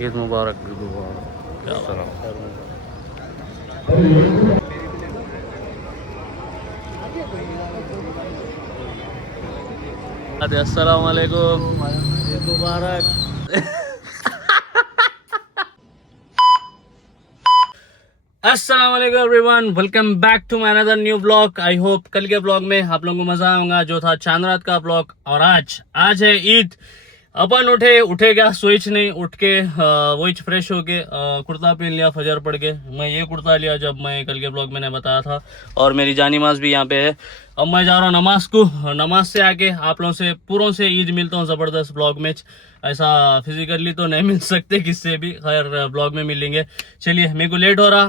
ईद मुबारक। अस्सलाम वालेकुम, ईद मुबारक। अस्सलाम वालेकुम everyone, welcome back to my another new blog. I hope कल के ब्लॉग में आप लोगों को मजा आऊंगा, जो था चांद रात का ब्लॉग। और आज है ईद। अपन उठे क्या सोच नहीं, उठ के वही फ्रेश होके कुर्ता पहन लिया, फजर पड़ के। मैं ये कुर्ता लिया जब मैं कल के ब्लॉग मैंने बताया था। और मेरी जानी माज भी यहाँ पे है। अब मैं जा रहा हूँ नमाज को। नमाज से आके आप लोगों से पूरों से ईद मिलता हूँ ज़बरदस्त ब्लॉग में। ऐसा फिजिकली तो नहीं मिल सकते किससे भी, खैर ब्लॉग में मिलेंगे। चलिए, मेरे को लेट हो रहा।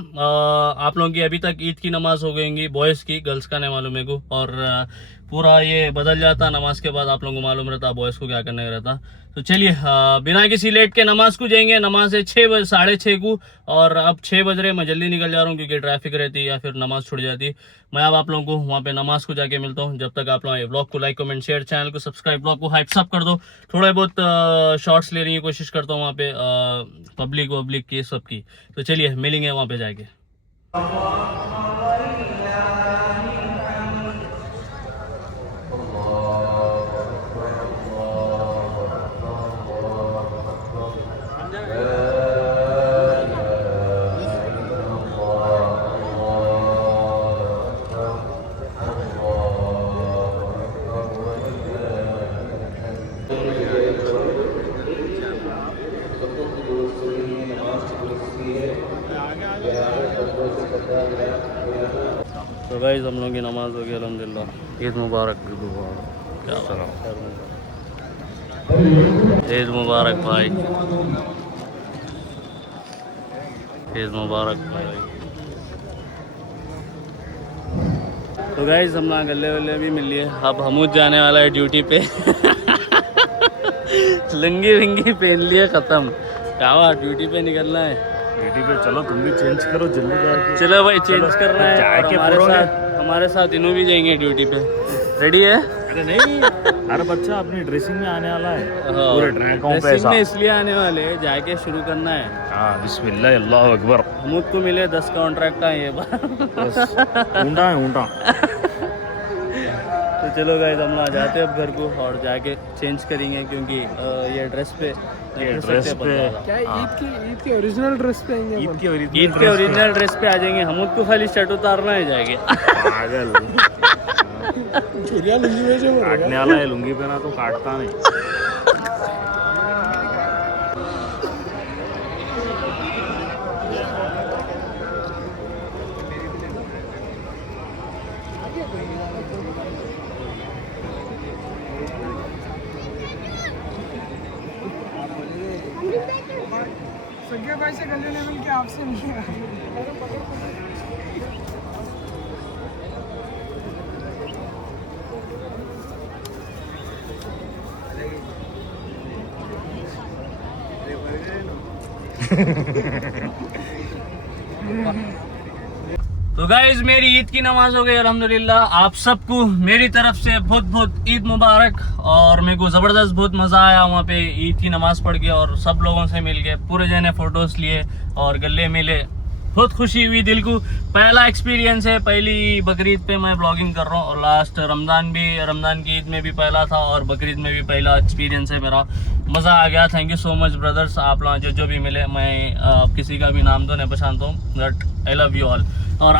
आप लोगों की अभी तक ईद की नमाज हो गई, बॉयज़ की, गर्ल्स का नहीं मालूम मेरे को। और पूरा ये बदल जाता नमाज के बाद, आप लोगों को मालूम रहता बॉयज़ को क्या करने रहता। तो चलिए, बिना किसी लेट के नमाज को जाएंगे। नमाज है 6 बजे, 6:30 को। और अब 6 बज रहे, मैं जल्दी निकल जा रहा हूँ क्योंकि ट्रैफिक रहती या फिर नमाज छूट जाती। मैं अब आप लोगों को वहाँ पे नमाज को जाके मिलता हूँ। जब तक आप लोग ब्लॉग को लाइक, कमेंट, शेयर, चैनल को सब्सक्राइब, ब्लॉग को हाइप सब कर दो। थोड़े बहुत शॉर्ट्स लेने की कोशिश करता हूँ वहाँ पे, पब्लिक की, सबकी। तो चलिए मिलेंगे वहाँ पे जाके। तो गाइस, हम लोग की नमाज हो गई अल्हम्दुलिल्लाह। ईद मुबारक। ईद मुबारक भाई, ईद मुबारक भाई। तो गाइस, हम लोग गले वल्ले भी मिल लिए। अब हमूद जाने वाला है ड्यूटी पे। लंगी विंगी पहन लिए, ख़त्म। क्या ड्यूटी पे निकलना है। ड्यूटी पे चलो, तुम भी चेंज करो जल्दी जाके। चलो भाई, चेंज करना है। हमारे साथ इन्हों भी जाएंगे ड्यूटी पे। रेडी है? अरे नहीं, हर बच्चा अपनी ड्रेसिंग में आने वाला है। पूरे ड्रेसिंग में इसलिए आने वाले हैं, जाके शुरू करना है। हाँ, बिस्मिल्लाह, अल्लाह अकबर। हमूद को मिले 10 कॉन्ट्रैक्ट है ये बार। ऊँटा है ऊँटा। तो चलो गाइस, हम लोग जाते हैं अब घर को और जाके चेंज करेंगे क्योंकि ये ड्रेस पे क्या ईद की ओरिजिनल ड्रेस पे आएंगे? ईद के ओरिजिनल ड्रेस पे आ जाएंगे। हमूद को खाली शर्ट उतारना है जाके। पागल। चुरिया लुंगी में जो काटने वाला है, लुंगी पहना तो काटता नहीं। सगे भाई से गले ने मिल के आपसे मिलेगा। तो गाइज, मेरी ईद की नमाज हो गई अल्हम्दुलिल्लाह। आप सबको मेरी तरफ से बहुत बहुत ईद मुबारक। और मेरे को ज़बरदस्त बहुत मज़ा आया वहाँ पे ईद की नमाज पढ़ के और सब लोगों से मिल के। पूरे जने फ़ोटोज़ लिए और गले मिले, बहुत खुशी हुई दिल को। पहला एक्सपीरियंस है, पहली बकरीद पे मैं ब्लॉगिंग कर रहा हूँ। और लास्ट रमज़ान की ईद में भी पहला था और बकरीद में भी पहला एक्सपीरियंस है मेरा। मज़ा आ गया। Thank you so much brothers, आप लोग जो भी मिले। मैं किसी का भी नाम तो नहीं पहचानता हूँ, but I love you all. और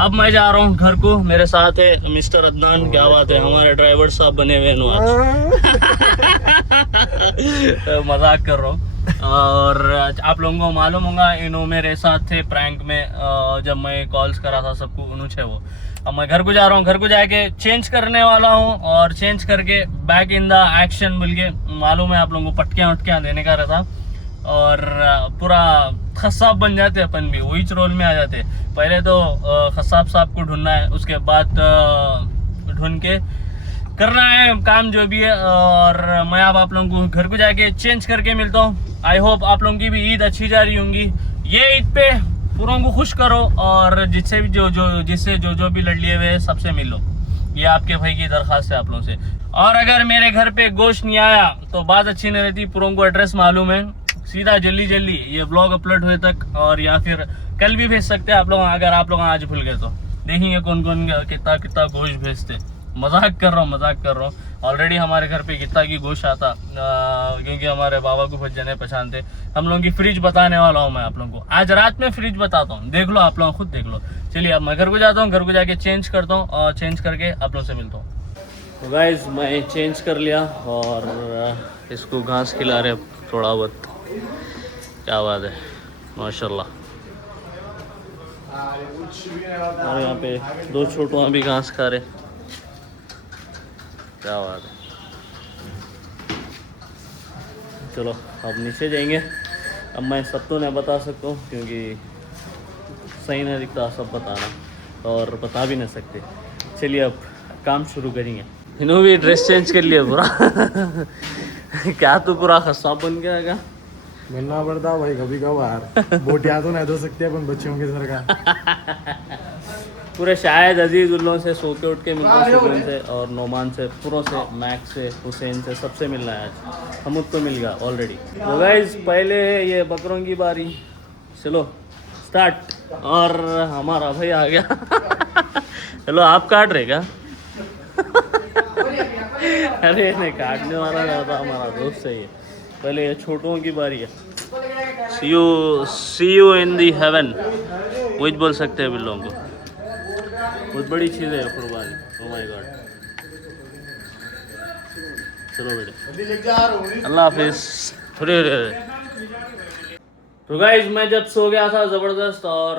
अब मैं जा रहा हूँ घर को। मेरे साथ है मिस्टर अदनान। क्या बात है, हमारे ड्राइवर साहब बने हुए हैं आज। मजाक कर रहा हूँ। और आप लोगों को मालूम होगा, इन्हों मेरे साथ थे प्रैंक में जब मैं कॉल्स करा था सबको, उन्होंने वो। अब मैं घर को जा रहा हूँ, घर को जाके चेंज करने वाला हूँ और चेंज करके बैक इन द एक्शन मिल के। मालूम है आप लोगों को, पटकियाँ वटकियाँ देने का रहता और पूरा खसाब बन जाते अपन भी, वही रोल में आ जाते। पहले तो खसाब साहब को ढूंढना है, उसके बाद ढूंढ के करना है काम जो भी है। और मैं अब आप लोगों को घर को जाके चेंज करके मिलता हूँ। आई होप आप लोगों की भी ईद अच्छी जा रही होंगी। ये ईद पे पूरों को खुश करो और जिससे भी जो भी लड़ लिए हुए सबसे मिलो। ये आपके भाई की दरखास्त है आप लोगों से। और अगर मेरे घर पे गोश्त नहीं आया तो बात अच्छी नहीं रहती। पूरों को एड्रेस मालूम है, सीधा जल्दी जल्दी ये ब्लॉग अपलोड हुए तक, और या फिर कल भी भेज सकते हैं आप लोग, अगर आप लोग आज भूल गए तो। देखेंगे कौन कौन कितना कितना गोश्त भेजते। मजाक कर रहा हूँ। ऑलरेडी हमारे घर पे कितना की गोश्त आता, क्योंकि हमारे बाबा को बहुत जने पहचानते। हम लोगों की फ्रिज बताने वाला हूँ मैं आप लोगों को। आज रात में फ्रिज बताता हूँ, देख लो आप लोग खुद देख लो। चलिए अब मैं घर को जाता हूँ, घर को जाके चेंज करता हूँ और चेंज करके आप लोग से मिलता हूँ। तो गाइस मैं चेंज कर लिया और इसको घास खिला रहे थोड़ा बहुत। क्या बात है, माशाल्लाह। और यहाँ पे दो छोटुआ भी घास खा रहे। क्या बात है। चलो अब नीचे जाएंगे। अब मैं सब तो नहीं बता सकता हूँ क्योंकि सही नहीं दिखता सब बताना, और बता भी नहीं सकते। चलिए अब काम शुरू करेंगे। इन्होंने भी ड्रेस चेंज कर लिया पूरा। क्या तू पूरा खस्सा बन गया क्या? मिलना पड़ता भाई कभी कभार। बोटियां तो नहीं धो सकते अपन बच्चों के सर का। पूरे शायद अजीज उल्लों से सो के उठ के मिलता हूँ, सुकून से और नोमान से, पूरों से, मैक्स से, हुसैन से, सबसे मिलना है आज। हम तो मिल गया ऑलरेडी। तो गाइस पहले ये बकरों की बारी, चलो स्टार्ट। और हमारा भाई आ गया। चलो आप काट रहे क्या? अरे नहीं, काटने वाला था हमारा दोस्त है ये। पहले ये छोटों की बारी है। सी यू इन दी हेवन, वही बोल सकते हैं बिल्लों को। बहुत बड़ी चीज़ है कुर्बानी। Oh my God. चलो बेटे, अल्लाह हाफिज। तो गाइज मैं जब सो गया था ज़बरदस्त और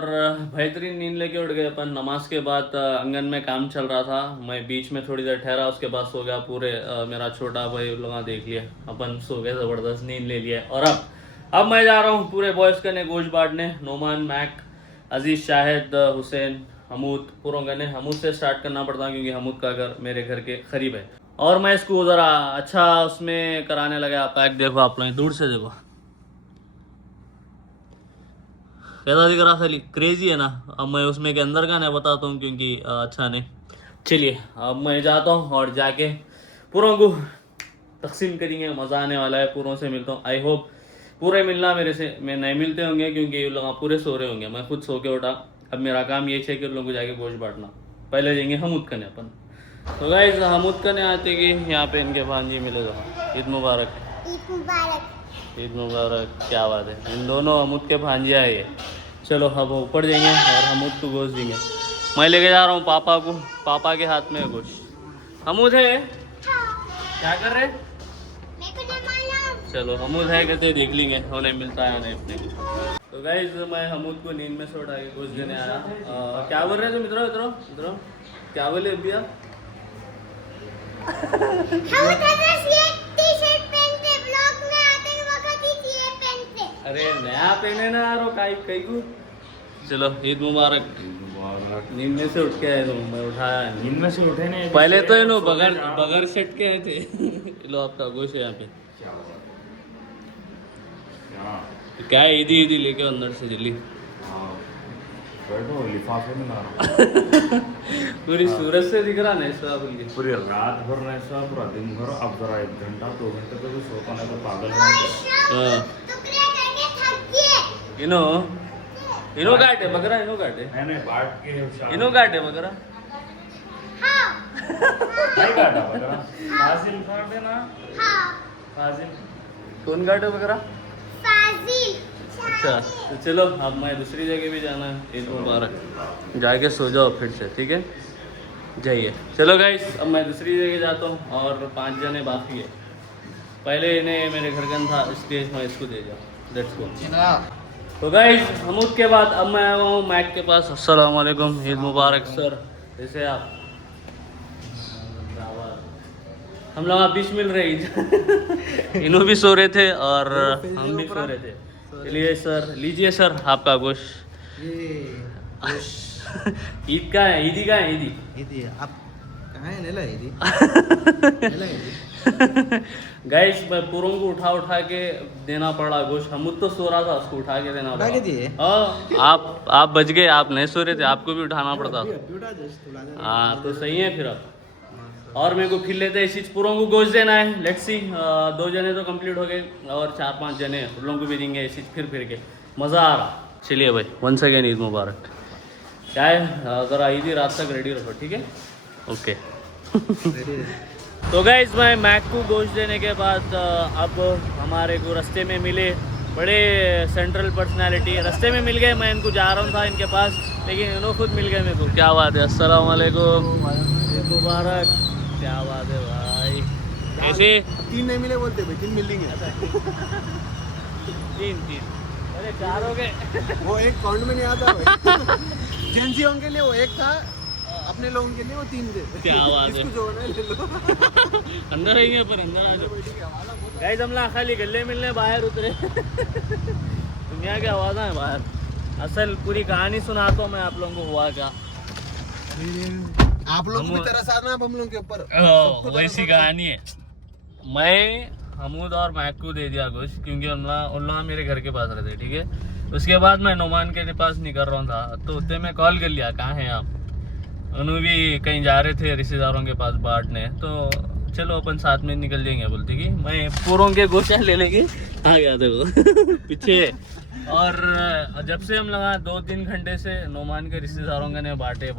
बेहतरीन नींद लेके उठ गए अपन। नमाज के बाद आंगन में काम चल रहा था, मैं बीच में थोड़ी देर ठहरा, उसके बाद सो गया। पूरे मेरा छोटा भाई लोग देख लिया, अपन सो गए, ज़बरदस्त नींद ले लिया। और अब मैं जा रहा हूँ पूरे बॉयज़ के ने गोश्त बांटने। नोमान, मैक, अजीज़, शाहिद, हुसैन, हमूद, पूरों गने। हमूद से स्टार्ट करना पड़ता है क्योंकि हमूद का घर मेरे घर के करीब है। और मैं इसको ज़रा अच्छा उसमें कराने लगा। पैक देखो आप लोग, दूर से देखो कैसा दिख रहा, खाली क्रेजी है ना। अब मैं उसमें के अंदर का नहीं बताता हूँ क्योंकि अच्छा नहीं। चलिए अब मैं जाता हूँ और जाके पूरों को तकसीम करेंगे। मज़ा आने वाला है, पूरों से मिलता हूँ। आई होप पूरे मिलना मेरे से, मैं नहीं मिलते होंगे क्योंकि ये लोग पूरे सो रहे होंगे। मैं खुद सो के उठा। अब मेरा काम ये है कि उन लोगों को जाके गोश्त बांटना। पहले जाएंगे हमूद कने अपन। तो गाइस हमूद कने आते कि यहाँ पे इनके भांजी मिले तो। ईद मुबारक। ईद मुबारक। ईद मुबारक। क्या बात है, इन दोनों हमूद के भांजिया है ये। चलो अब ऊपर जाएंगे और हमूद को गोश्त देंगे। मैं लेके जा रहा हूँ पापा को, पापा के हाथ में गोश्त। हमूद है क्या कर रहे? चलो हमूद है कहते देख लेंगे उन्हें मिलता है नहीं अपने को। तो गाइस मैं हमूद को नींद में से उठा के गोश्त देने आया। क्या बोल रहे थे मित्रों? इधरो क्या बोले भैया? अरे नया पहने ना यार कई को। चलो ईद मुबारक। नींद में से उठ के आए, मैं उठाया। नींद में से उठे नहीं पहले तो इन्हों बगैर सेट के आए थे। लो आपका गोश्त है यहाँ पे। क्या है, ईदी लेके अंदर से दिल्ली। बैठो, लिफाफे में ला रहा। पूरी सूरज से दिख रहा ना ऐसा बोल के। पूरी रात भर ऐसा, पूरा दिन भर। अब जरा 1 घंटा 2 घंटे तो भी सोता नहीं तो पागल है। इनो काटे बकरा, इनो काटे। मैंने बांट के इनो काटे बकरा। नहीं काटा बकरा। फाजिल काटे ना। फाजिल कौन काटे बकरा? अच्छा तो चलो अब मैं दूसरी जगह भी जाना है। ईद मुबारक। जाके सो जाओ फिर से, ठीक है? जाइए। चलो गाइस अब मैं दूसरी जगह जाता हूँ और 5 जने बाकी है। पहले इन्हें मेरे घर का था इसलिए मैं इसको दे जाऊँ। Let's go. तो गाइस हमूद के बाद अब मैं आया हूँ मैक के पास। अस्सलाम वालेकुम, ईद मुबारक सर। कैसे आप? हम लोग आप बीच मिल रहे। इन्हों भी सो रहे थे और हम भी सो रहे थे। चलिए सर, लीजिए सर आपका गोश्त। ईद का है, ईदी का है, ईदी आप कहाँ है? लेला ईदी। गाइस मैं पूरों को उठा के देना पड़ा गोश्त। हम तो सो रहा था, उसको उठा के देना पड़ा। आप बच गए, आप नहीं सो रहे थे, आपको भी उठाना पड़ता था। हाँ तो सही है फिर। अब और मेरे को फिर लेते हैं इसी पूरों को गोश्त देना है। लेट्स सी 2 जने तो कंप्लीट हो गए और 4-5 जने उन लोगों को भी देंगे इसी फिर के मज़ा आ रहा। चलिए भाई वंस अगेन ईद मुबारक। क्या है ज़रा ईदी रात तक रेडी रखो ठीक है। ओके तो गाइस मैं मैक को गोश्त देने के बाद अब हमारे को रास्ते में मिले बड़े सेंट्रल पर्सनालिटी रास्ते में मिल गए। मैं इनको जा रहा था इनके पास लेकिन इन्होंने खुद मिल गए मेरे को। क्या बात है, अस्सलाम वालेकुम, ईद मुबारक। क्या बात है भाई, कैसे 3 नहीं मिले बोलते भाई, 3 मिलेंगे। 3 अरे 4 हो गए। वो एक काउंट में नहीं आता भाई। जेंसियों के लिए वो एक था, अपने लोगों के लिए वो 3 थे। क्या बात है, इसको जो है ले लो। अंदर रहेंगे पर अंदर आ जाओ गाइस। हम लोग खाली गले मिलने बाहर उतरे। दुनिया की आवाज़ है बाहर। असल पूरी कहानी सुनाता हूँ मैं आप लोगों को हुआ क्या। आप लोग भी तरस आना अब हम लोग के ऊपर। वैसी कहानी है। मैं हमूद और मैक को दे दिया कुछ क्योंकि उन लोग मेरे घर के पास रहते ठीक है। उसके बाद मैं नोमान के पास निकल रहा था तो उतने में कॉल कर लिया कहाँ हैं आप। उन्होंने भी कहीं जा रहे थे रिश्तेदारों के पास बांटने, तो चलो अपन साथ में निकल जाएंगे बोलते कि मैं पूरों के गोश्त ले लेंगे। आ गया देखो पीछे। और जब से हम लगा 2-3 घंटे से नोमान के रिश्तेदारों के ने बांटे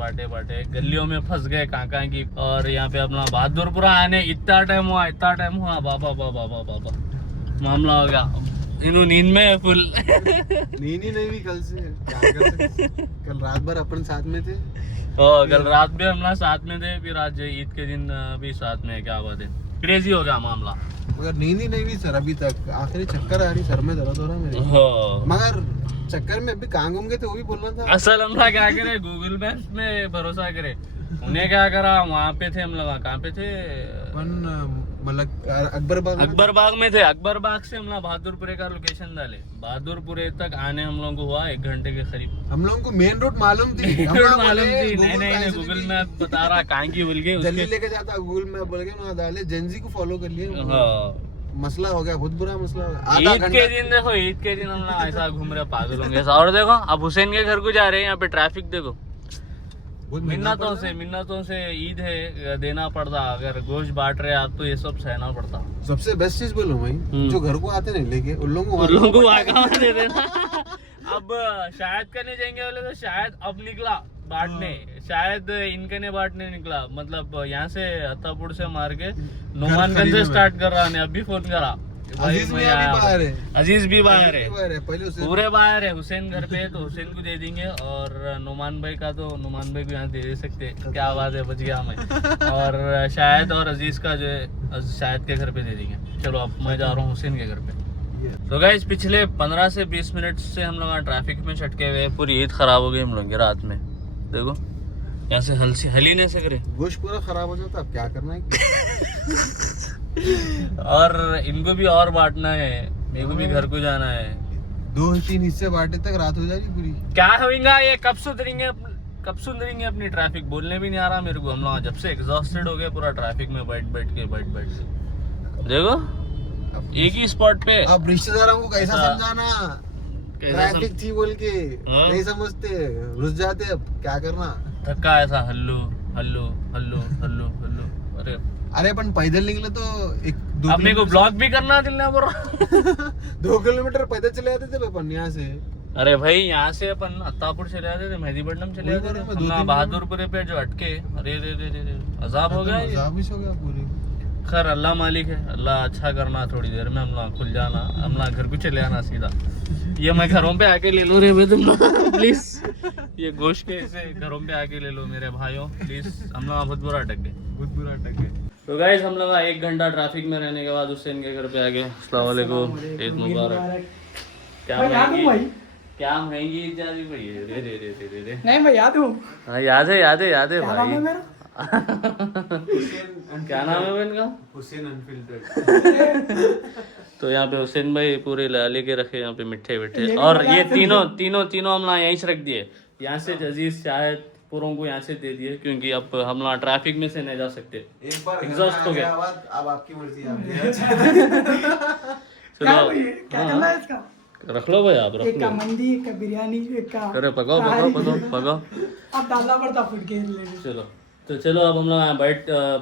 गलियों में फंस गए काका की। और यहाँ पे अपना बहादुरपुरा आने इतना टाइम हुआ बाबा मामला हो गया। इन्हों नींद में फुल। नींद ही नहीं भी कल से, क्या कर सकते। कल रात भर अपन साथ में थे। कल रात भी हम लोग साथ में थे, फिर आज ईद के दिन भी साथ में। क्या बात है, क्रेजी हो गया मामला। मगर नींद ही नहीं हुई सर अभी तक। आखिरी चक्कर आ रही, सर में दर्द हो रहा मेरे। मगर चक्कर में अभी कहाँ घूम गए थे वो भी बोलना था। असल हम लोग क्या करे, गूगल मैप्स में भरोसा करे। उन्हें क्या करा, वहाँ पे थे हम लोग। कहाँ पे थे, मतलब अकबर बाग में थे। अकबर बाग से हम लोग बहादुरपुरे का लोकेशन डाले। बहादुरपुरे तक आने हम लोगों को हुआ 1 घंटे के करीब। हम लोगों को मेन रोड मालूम थी। नहीं गूगल मैप बता रहा कहाँ की बोल के जल्दी लेके जाता गूगल मैप बोल के वहाँ डाले। जेंजी को फॉलो कर लिए। मसला हो गया, बहुत बुरा मसला हो गया। ईद के दिन देखो, ईद के दिन हम लोग ऐसा घूम रहे पागल होंगे। और देखो अब हुसैन के घर को जा रहे हैं, यहाँ पे ट्रैफिक देखो। मिन्नतों से ईद है, देना पड़ता। अगर गोश्त बांट रहे आप तो ये सब सहना पड़ता। सबसे बेस्ट चीज बोलो भाई, जो घर को आते नहीं लेके उन लोगों को आगा दे देना। अब शायद करने जाएंगे बोले तो शायद अब निकला बांटने, शायद इनके ने बांटने निकला। मतलब यहाँ से अत्तापुर से मार के नोमानगंज से स्टार्ट कर रहा है। अभी फोन करा, अजीज भी बाहर है, पूरे बाहर है। हुसैन घर पे है तो हुसैन को दे देंगे। और नुमान भाई का तो नुमान भाई को यहाँ दे सकते। क्या आवाज है, बच गया मैं। और शायद और अजीज का जो है शायद के घर पे दे देंगे। चलो अब मैं जा रहा हूँ हुसैन के घर पे। तो गाइस पिछले 15 से 20 मिनट से हम लोग ट्रैफिक में छटके हुए। पूरी ईद खराब हो गई हम लोग की रात में। देखो यहाँ से हल ही नहीं सक रहे, गोश्त पूरा खराब हो जाता। अब क्या करना है। और इनको भी और बांटना है, मेरे को भी घर को जाना है। 2-3 हिस्से बांटे तक रात हो जाएगी पूरी। क्या होगा ये, कब सुधरेंगे अपनी ट्रैफिक। बोलने भी नहीं आ रहा मेरे को। हम लोग जब से एग्जॉस्टेड हो गए पूरा ट्रैफिक में बैठ के। देखो एक ही स्पॉट पे। अब रिश्तेदारों को कैसा समझाना, ट्रैफिक थी बोल के नहीं समझते, रुस जाते। अब क्या करना, धक्का ऐसा हल्लो। अरे अपन पैदल निकले तो अपने को ब्लॉग भी करना दिल ना बोल रहा। 2 किलोमीटर पैदल चले जाते थे अपन यहाँ से। अरे भाई यहाँ से अपन अत्तापुर चले जाते थे, मेहदीपट्टनम चले जाते थे। बहादुरपुरे पे जो अटके, अरे अजाब हो गया पूरी। खैर अल्लाह मालिक है, अल्लाह अच्छा करना। थोड़ी देर में हम लोग खुल जाना, हम लोग घर को चले आना सीधा। ये मैं घरों पे आके ले लो रे भाई तुम लोग प्लीज। ये गोश्त के ऐसे घरों पे आके ले लो मेरे भाइयों प्लीज। हम लोग बहुत बुरा अटक गए। तो गाइस हम लोग 1 घंटा ट्रैफिक में रहने के बाद हुसैन के घर पे आ गए। अस्सलाम वालेकुम, ईद मुबारक। क्या महंगी ईद जा रही भाई। रे नहीं मैं याद हूँ। हाँ याद है भाई। क्या नाम है इनका? हुसैन अनफिल्टर्ड। तो यहाँ पे हुसैन भाई पूरे लेके रखे यहाँ पे मिठे। और ये तीनों हम यहीं से रख दिए। यहाँ से अजीज शायद पूरों को यहाँ से दे दिए क्योंकि अब हम लोग ट्रैफिक में से नहीं जा सकते। एक बार एग्जॉस्ट हो गया। अब आपकी मर्जी। क्या करना है इसका? रख लो भाई, आप रख एक का लो। मंदी, एक का बिरयानी, एक का अरे पकाओ। अब डालना पड़ता फूड के लिए। चलो तो चलो अब हम लोग यहाँ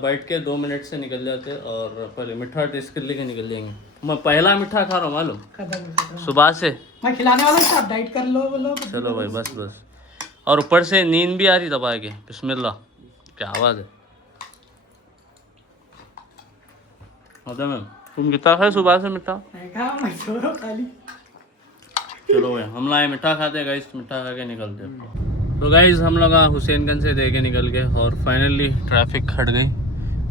बैठ के 2 मिनट से निकल जाते हैं और पहले मीठा टेस्ट कर लेके निकल जाएंगे। मैं पहला मीठा खा रहा हूँ मालूम, खत्म। सुबह से। मैं खिलाने वाला हूँ, आप डाइट कर लो बोलो। चलो भाई बस बस। और ऊपर से नींद भी आ रही दबा के। बिस्मिल्लाह, क्या आवाज़ है। मैम तुम कितना खाए सुबह से मीठा? मैं कहा मैं सो रहा हूँ खाली। चलो भाई हम लाए मीठा खाते हैं गाइस, मीठा खा के निकलते हैं। तो गाइस हम लोग हुसैनगंज से दे के निकल गए और फाइनली ट्रैफिक हट गई।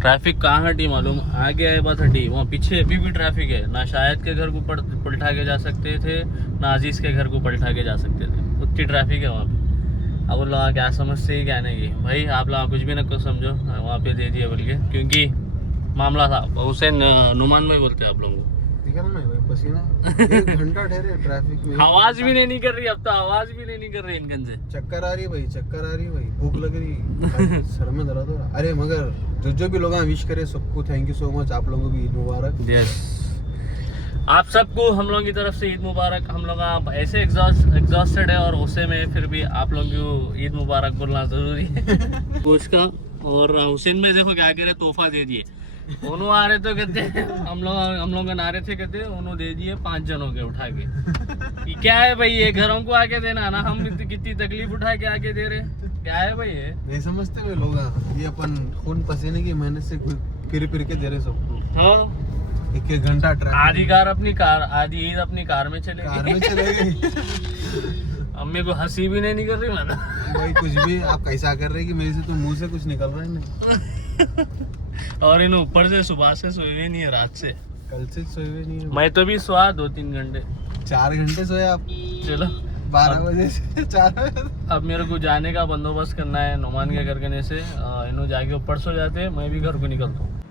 ट्रैफिक कहाँ हटी मालूम? आगे आए बात हटी, वहाँ पीछे अभी भी ट्रैफिक है। ना शायद के घर को पलटा के जा सकते थे, ना अजीज़ के घर को पलटा के जा सकते थे, उतनी ट्रैफिक है वहाँ पे। अब लोग क्या समझते ही क्या नहीं भाई, आप लोग कुछ भी ना कुछ समझो, वहाँ पे दे दिए बोल के, क्योंकि मामला था। हुसैन नुमान भाई बोलते हैं आप लोगों को। निकलना है भाई, पसीना 1 घंटा ठहरे ट्रैफिक में। आवाज भी नहीं कर रही अब तो, आवाज भी नहीं कर रही इनकन से। चक्कर आ रही है भाई, चक्कर आ रही है भाई, भूख लग रही है, सर में दर्द हो रहा। अरे मगर जो भी लोग विश करे सबको थैंक यू सो मच। आप लोगों को भी ईद मुबारक। यस, आप सबको हम लोगों की तरफ से ईद मुबारक। हम लोग आप ऐसे एग्जॉस्टेड है और गुस्से में, फिर भी आप लोगों को ईद मुबारक बोलना जरूरी है गोश्त का। और हुसैन भाई देखो क्या कह रहे, तोहफा दे दिए। दोनों आ रहे तो कहते हम लोग नारे थे, कहते उन्होंने दे दिए 5 जनों के उठा के। ये क्या है भाई, ये घरों को आके देना ना, हम कितनी तकलीफ उठा के आके दे रहे, क्या है भाई ये? नहीं समझते वे लोग, ये अपन खून पसीने की मेहनत से फिर के दे रहे सबको। हाँ, 1 घंटा ट्रैफिक। आधी कार अपनी कार, आधी ईद अपनी कार में चले कार में चले गए। अम्मी को हंसी भी नहीं कर रही मैं भाई कुछ भी आप कैसा कर रहे कि मेरे से तो मुंह से कुछ निकल रहा है नहीं। और इन ऊपर से सुबह से सोए हुए नहीं है, रात से। कल से सोए हुए नहीं है। मैं तो भी सोया 2-3 घंटे। 4 घंटे सोए आप? चलो 12 बजे से 4 बजे। अब मेरे को जाने का बंदोबस्त करना है नुमान के घर करने से। इन्हों जाके ऊपर सो जाते हैं, मैं भी घर को निकलता हूँ।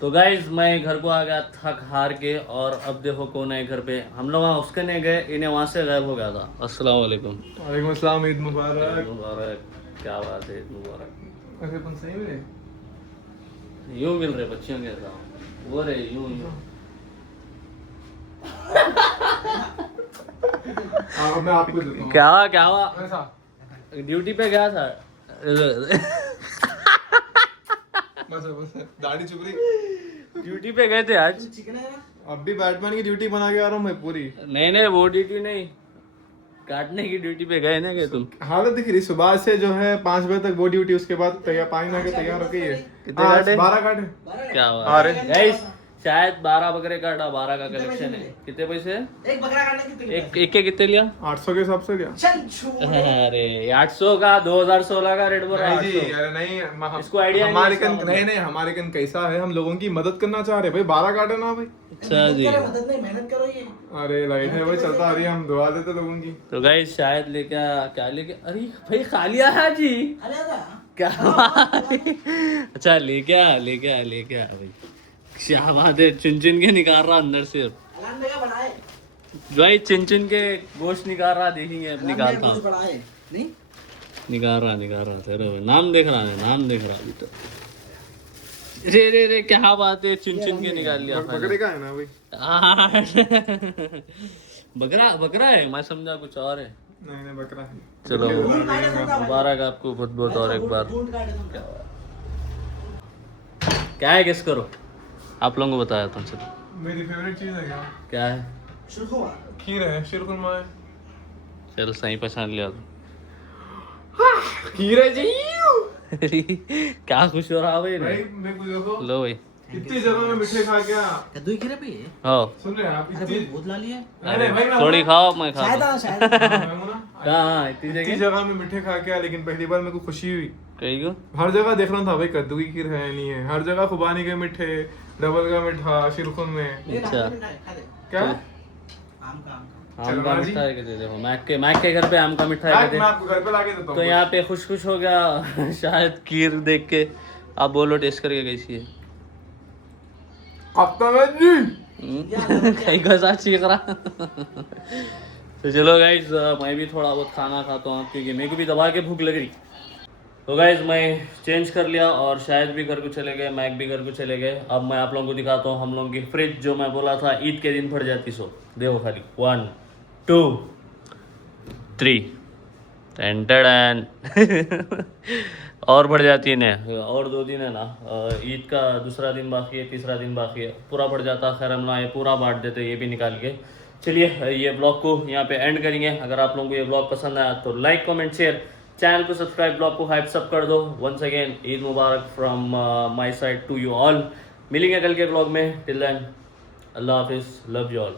तो गाइज मैं घर को आ गया थक हार के, और अब देखो कौन है घर पे। हम लोग वहाँ उसके नहीं गए, इन्हें वहाँ से गायब हो गया था। अस्सलाम वालेकुम। वालेकुम अस्सलाम, ईद मुबारक। ईद मुबारक। क्या बात है, ईद मुबारक। अरे अपन सही में यूं मिल रहे बच्चियों के साथ, वो रहे यूं यूं। मैं आपको देता हूं। क्या हुआ? ड्यूटी पे गया था। बस दाढ़ी चुभ रही। ड्यूटी पे गए थे आज। अब भी बैटमैन की ड्यूटी बना के आ रहा हूँ मैं पूरी। नहीं वो ड्यूटी नहीं, काटने की ड्यूटी पे गए ना क्या तुम? हालत दिख रही सुबह से जो है 5 बजे तक वो ड्यूटी, उसके बाद तैयार पानी ना के तैयार हो गई है। कितने काटे? 12 काटे। क्या हुआ? गाइस शायद 12 बकरे काटा, 12 का कलेक्शन है। कितने पैसे? एक बकरा काटने कितने? एक के कितने लिया? 800 के हिसाब से क्या? चल छोड़। अरे 800 का 2016 का रेट बोल रहा है। नहीं जी, 800। अरे नहीं, इसको आइडिया नहीं हमारे इसका कन मतलब। नहीं हमारे कन कैसा है, हम लोगों की मदद करना चाह रहे हैं भाई। 12 काटे ना भाई। अच्छा जी। मदद नहीं, मेहनत करो ये। अरे लाइट है भाई, चलता आ रही है, हम दुआ देते लोगों की। तो गाइस शायद लेके क्या लेके, अरे भाई खा लिया है जी। अरे आजा। क्या अच्छा लेके आ भाई। क्या बात है, चुन के निकाल रहा अंदर से। अलान बेगा बढ़ाए। भाई चुन के गोश्त निकाल रहा, देखेंगे अब निकालता हूँ। बढ़ाए नहीं? निकाल रहा तेरे नाम देख रहा अभी तो। रे क्या बात है, चुन के निकाल लिया। बकरे का है ना भाई? बकरा है, मैं समझा कुछ और है। नहीं बकरा है। चलो मुबारक आपको बहुत बहुत और एक बार। क्या है गेस करो, आप लोगों को बताया तुम चलो। मेरी फेवरेट चीज है क्या है? खीर है, शीरकुरमा है। चलो सही पहचान लिया तुम। खीर है जी। क्या खुश हो रहा भाई? भाई मेरे को देखो, लो भाई इतनी जगह में मिठाई खा गया। कद्दू ही खीरे पे है? हाँ सुन रहे हैं आप? अरे बहुत ला लिया। अरे भाई मैं थोड़ी खाओ, मैं खा शायद दूं। शायद। मैं हूं ना। हाँ इतनी इतनी जगह जगह में मिठाई खा गया, लेकिन पहली बार मेरे को खुशी हुई। कहीं को हर जगह देख रहा था भाई कद्दू की खीर है नहीं है, हर जगह खुबानी के मिठे, डबल का मिठा, शीरकुन में। अच्छा क्या? आम का आम का मिठा है कहते, देखो मैक के घर पे आम का मिठा है मैं कहते। आपको घर पे लाके देता हूँ। तो यहाँ पे खुश हो गया शायद खीर देख के। आप बोलो टेस्ट करके कैसी है? आफ्ताब जी कहीं का साथ चीख रहा। तो चलो गाइज मैं भी थोड़ा बहुत खाना खाता हूँ, क्योंकि मेरे को भी दबा के भूख लग रही। तो गाइज मैं चेंज कर लिया और शायद भी घर को चले गए, मैक भी घर को चले गए। अब मैं आप लोगों को दिखाता हूँ हम लोगों की फ्रिज, जो मैं बोला था ईद के दिन फट जाती। सो देखो खाली 1 2 3 10 और बढ़ जाती है ना, और 2 दिन है ना, ईद का दूसरा दिन बाकी है, तीसरा दिन बाकी है, पूरा बढ़ जाता। खैर हम ना ये पूरा बांट देते ये भी निकाल के। चलिए ये ब्लॉग को यहाँ पे एंड करेंगे। अगर आप लोगों को ये ब्लॉग पसंद आया तो लाइक कमेंट शेयर, चैनल को सब्सक्राइब, ब्लॉग को हाइप सब कर दो। वंस अगेन ईद मुबारक from my side to you all. मिलेंगे कल के ब्लॉग में। टिल देन अल्लाह हाफिज़, लव यू ऑल।